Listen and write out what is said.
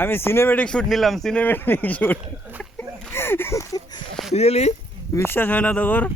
आम्ही cinematic shoot न cinematic shoot बोलली विश्वास आहे ना तोर